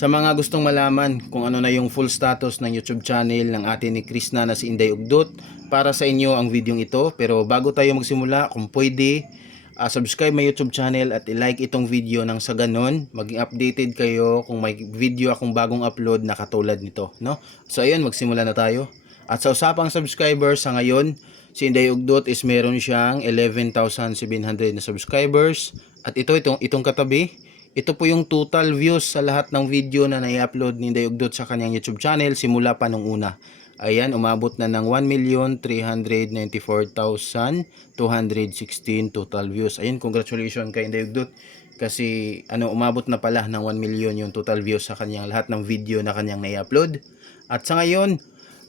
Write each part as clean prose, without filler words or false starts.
Sa mga gustong malaman kung ano na yung full status ng YouTube channel ng atin ni Krishna na si Inday Ugdot, para sa inyo ang video ito. Pero bago tayo magsimula, kung pwede, subscribe my YouTube channel at i-like itong video nang sa ganon maging updated kayo kung may video akong bagong upload na katulad nito, no? So ayun, magsimula na tayo. At sa usapang subscribers sa ngayon, si Inday Ugdot is meron siyang 11,700 na subscribers. At itong katabi, ito po yung total views sa lahat ng video na nai-upload ni Inday Ugdot sa kanyang YouTube channel simula pa nung una. Ayan, umabot na ng 1,394,216 total views. Ayan, congratulations kay Inday Ugdot kasi umabot na pala ng 1 million yung total views sa kanyang lahat ng video na kanyang nai-upload. At sa ngayon,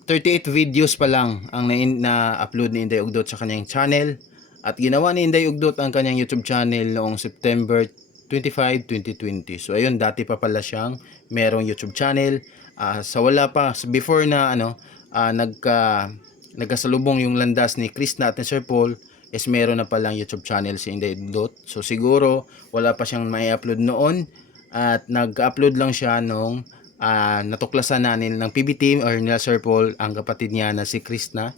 38 videos pa lang ang na-upload ni Inday Ugdot sa kanyang channel. At ginawa ni Inday Ugdot ang kanyang YouTube channel noong September 25, 2020. So ayun, dati pa pala siyang merong YouTube channel. Sa wala pa, before na nagkasalubong yung landas ni Krishna at ni Sir Paul, is meron na palang YouTube channel si Inday Ugdot. So siguro wala pa siyang mai-upload noon at nag-upload lang siya nung natuklasan natin ng PB team or nila Sir Paul ang kapatid niya na si Krishna.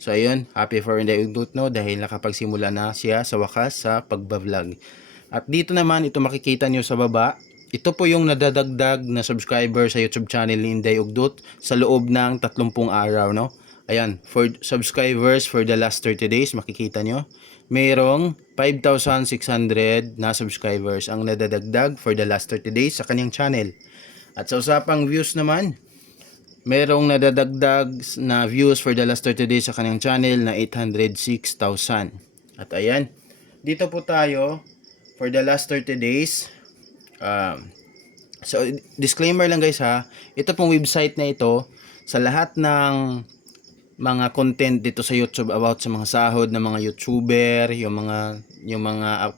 So ayun, happy for Inday Ugdot, no, dahil nakapagsimula na siya sa wakas sa pagbablog. At dito naman, ito makikita nyo sa baba, ito po yung nadadagdag na subscriber sa YouTube channel ni Inday Ugdot sa loob ng 30 araw, no? Ayan, for subscribers for the last 30 days, makikita nyo, mayroong 5,600 na subscribers ang nadadagdag for the last 30 days sa kanyang channel. At sa usapang views naman, merong nadadagdag na views for the last 30 days sa kanyang channel na 806,000. At ayan, dito po tayo for the last 30 days. So disclaimer lang guys ha, ito pong website na ito, sa lahat ng mga content dito sa YouTube about sa mga sahod ng mga YouTuber, yung mga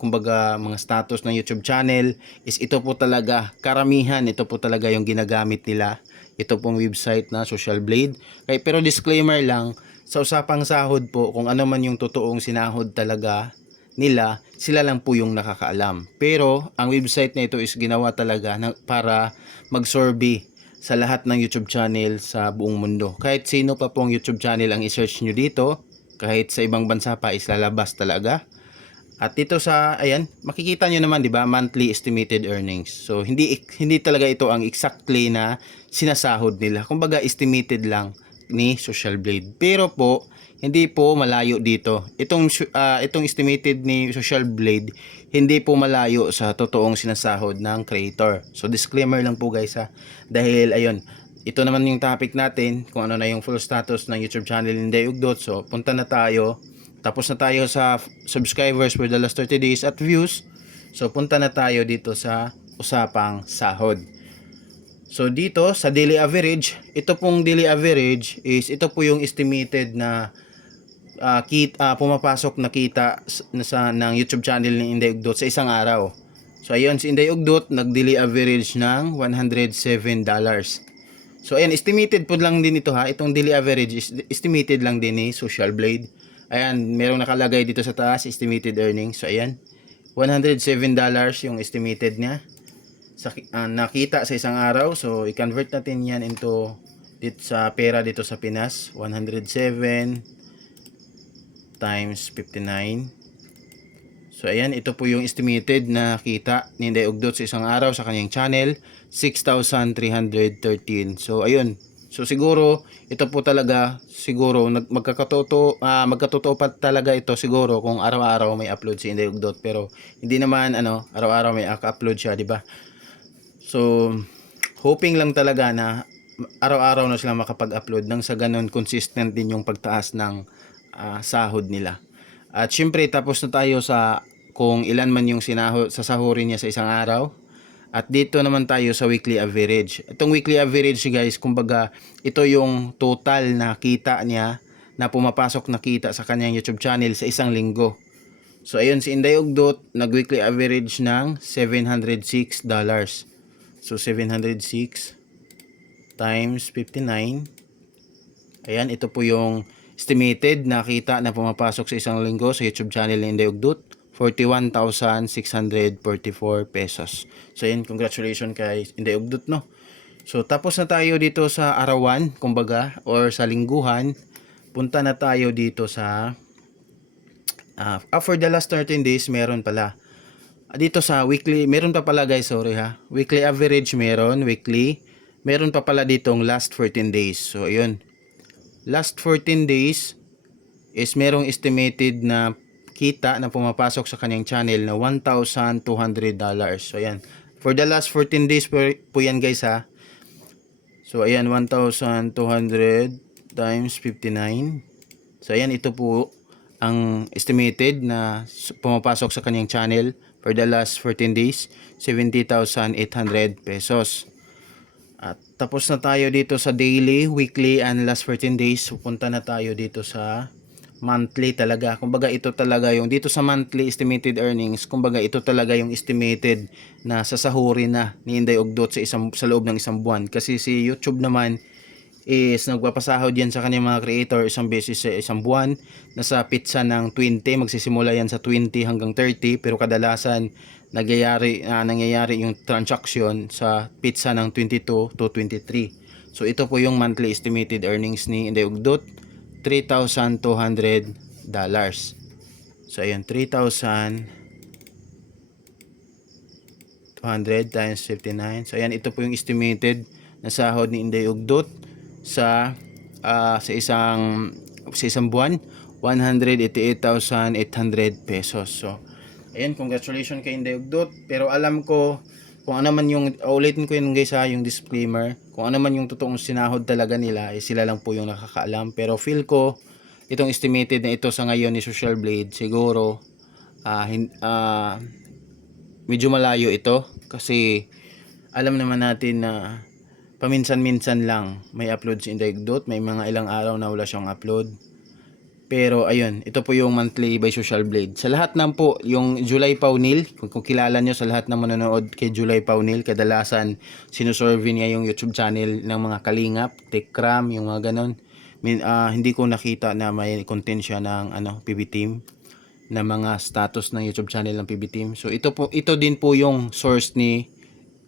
kumbaga mga status ng YouTube channel, is ito po talaga, karamihan ito po talaga yung ginagamit nila. Ito pong website na Social Blade. Okay, pero disclaimer lang, sa usapang sahod po, kung ano man yung totoong sinahod talaga nila, sila lang po yung nakakaalam. Pero ang website na ito is ginawa talaga para mag-survey sa lahat ng YouTube channel sa buong mundo. Kahit sino pa pong YouTube channel ang i-search nyo dito, kahit sa ibang bansa pa, is lalabas talaga. At dito sa, ayan, makikita nyo naman, di ba, monthly estimated earnings. So hindi talaga ito ang exactly na sinasahod nila. Kumbaga estimated lang ni Social Blade. Pero po, hindi po malayo dito. Itong estimated ni Social Blade, hindi po malayo sa totoong sinasahod ng creator. So disclaimer lang po guys ha. Dahil ayun, ito naman yung topic natin, kung ano na yung full status ng YouTube channel ni Inday Ugdot. So punta na tayo. Tapos na tayo sa subscribers for the last 30 days at views. So punta na tayo dito sa usapang sahod. So dito sa daily average, ito pong daily average is ito po yung estimated na pumapasok na kita ng YouTube channel ni Inday Ugdot sa isang araw. So ayun, si Inday Ugdot nag-daily average ng $107. So ayan, estimated po lang din ito ha. Itong daily average is estimated lang din ni Social Blade. Ayan, merong nakalagay dito sa taas, estimated earnings. So ayan, $107 yung estimated niya nakita sa isang araw. So i-convert natin yan into sa pera dito sa Pinas. 107 times 59. So ayan, ito po yung estimated na kita ni Inday Ugdot sa isang araw sa kanyang channel, 6,313. So ayun, so siguro ito po talaga, siguro magkatotoo pa talaga ito siguro kung araw-araw may upload si Inday Ugdot. Pero hindi naman araw-araw may upload siya, di ba? So hoping lang talaga na araw-araw na sila makapag-upload nang sa ganun consistent din yung pagtaas ng sahod nila. At syempre tapos na tayo sa kung ilan man yung sasahurin niya sa isang araw. At dito naman tayo sa weekly average. Itong weekly average guys, kumbaga ito yung total na kita niya na pumapasok na kita sa kanyang YouTube channel sa isang linggo. So ayun, si Inday Ugdot nag weekly average ng $706. So 706 times 59. Ayan, ito po yung estimated na kita na pumapasok sa isang linggo sa YouTube channel ni Inday Ugdot 41,644 pesos. So yun, congratulations kay Inday Ugdot, no. So tapos na tayo dito sa arawan, kumbaga, or sa lingguhan. Punta na tayo dito sa for the last 13 days meron pala. Dito sa weekly, meron pa pala guys, sorry ha. Weekly average meron, weekly. Meron pa pala ditong last 14 days. So ayun. Last 14 days is merong estimated na kita na pumapasok sa kanyang channel na $1,200. So ayan. For the last 14 days po yan guys ha. So ayan, 1,200 times 59. So ayan, ito po ang estimated na pumapasok sa kanyang channel for the last 14 days, 70,800 pesos. At tapos na tayo dito sa daily, weekly, and last 14 days. Punta na tayo dito sa monthly talaga. Kumbaga ito talaga yung dito sa monthly estimated earnings. Kumbaga ito talaga yung estimated na sasahurin na ni Inday Ugdot sa loob ng isang buwan. Kasi si YouTube naman is nagpapasahod yan sa kanyang mga creator isang beses sa isang buwan. Nasa pizza ng 20, magsisimula yan sa 20 hanggang 30, pero kadalasan nangyayari yung transaction sa pizza ng 22 to 23. So ito po yung monthly estimated earnings ni Inday Ugdot, $3,200. So ayun, 3,200 times 59. So ayan, ito po yung estimated na sahod ni Inday Ugdot sa isang buwan, 188,800 pesos. So ayan, congratulations kay Inday Ugdot. Pero alam ko kung ano man yung, ulitin ko yun guys ha, yung disclaimer, kung ano man yung totoong sinahod talaga nila, sila lang po yung nakakaalam. Pero feel ko itong estimated na ito sa ngayon ni Social Blade, siguro medyo malayo ito, kasi alam naman natin na paminsan-minsan lang may upload si Inday Ugdot, may mga ilang araw na wala siyang upload. Pero ayun, ito po yung monthly by Social Blade. Sa lahat ng po, yung July Paunil, kung kilala nyo, sa lahat ng manonood kay July Paunil, kadalasan sinusurvey niya yung YouTube channel ng mga kalingap, Tekram, yung mga ganon. Hindi ko nakita na may content siya ng PB Team, na mga status ng YouTube channel ng PB Team. So ito din po yung source ni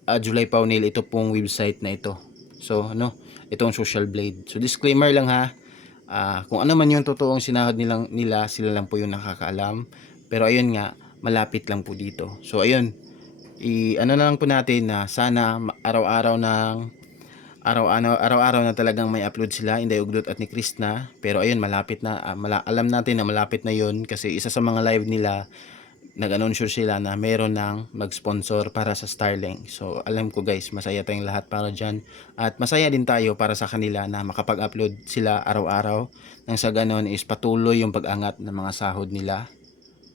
July Paunil, ito pong website na ito. So itong Social Blade. So disclaimer lang ha. Kung ano man yung totoong sinahod nila, sila lang po yung nakakaalam. Pero ayun nga, malapit lang po dito. So ayun, na lang po natin na sana araw-araw na talagang may upload sila, Inday Ugdot at ni Krishna. Pero ayun, malapit na, alam natin na malapit na yun, kasi isa sa mga live nila, nag-anunsyo sila na meron ng mag-sponsor para sa Starlink. So alam ko guys, masaya tayong lahat para dyan, at masaya din tayo para sa kanila na makapag-upload sila araw-araw, nang sa ganon is patuloy yung pag-angat ng mga sahod nila,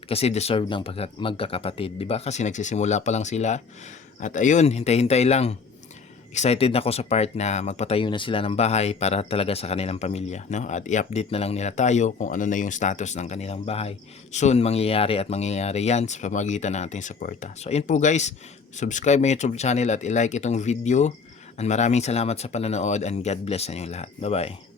kasi deserve ng magkakapatid, di ba? Kasi nagsisimula pa lang sila. At ayun, hintay-hintay lang. Excited na ako sa part na magpatayo na sila ng bahay para talaga sa kanilang pamilya, no? At i-update na lang nila tayo kung ano na yung status ng kanilang bahay. Soon mangyayari yan sa pamamagitan ng ating suporta. So ayun po guys, subscribe my YouTube channel at i-like itong video. And maraming salamat sa panonood, and God bless sa inyo lahat. Bye bye.